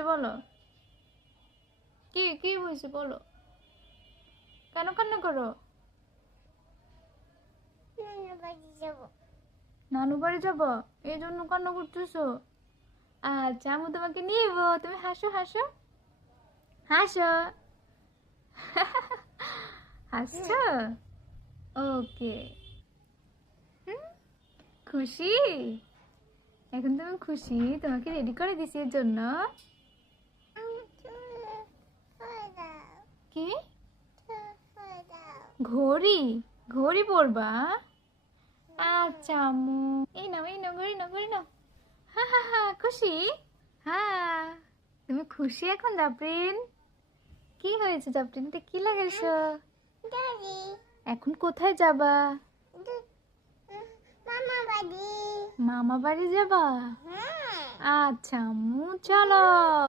হয়েছে বলো? কি কি হয়েছে বলো? কেন কান্না করো? নানু বাড়ি যাবো, এই জন্য কান্না করতেছো? আচ্ছা, আমি তোমাকে নিয়ে যাবো। তুমি হাসো হাসো হাসো। হাসছো? ওকে। খুশি? এখন তুমি খুশি? তোমাকে রেডি করে দিছি এর জন্য। কি? ঘড়ি? ঘড়ি পরবা? আচ্ছা আম্মু, এই নাও এই নাও ঘড়ি নাও ঘড়ি নাও। হা হা হা, খুশি? হ্যাঁ। তুমি খুশি এখন জাফরিন? কি হয়েছে জাফরিন, এটা কি লাগাইছো? এখন কোথায় যাবা? মামা বাড়ি যাবা? আচ্ছা আম্মু, চলো।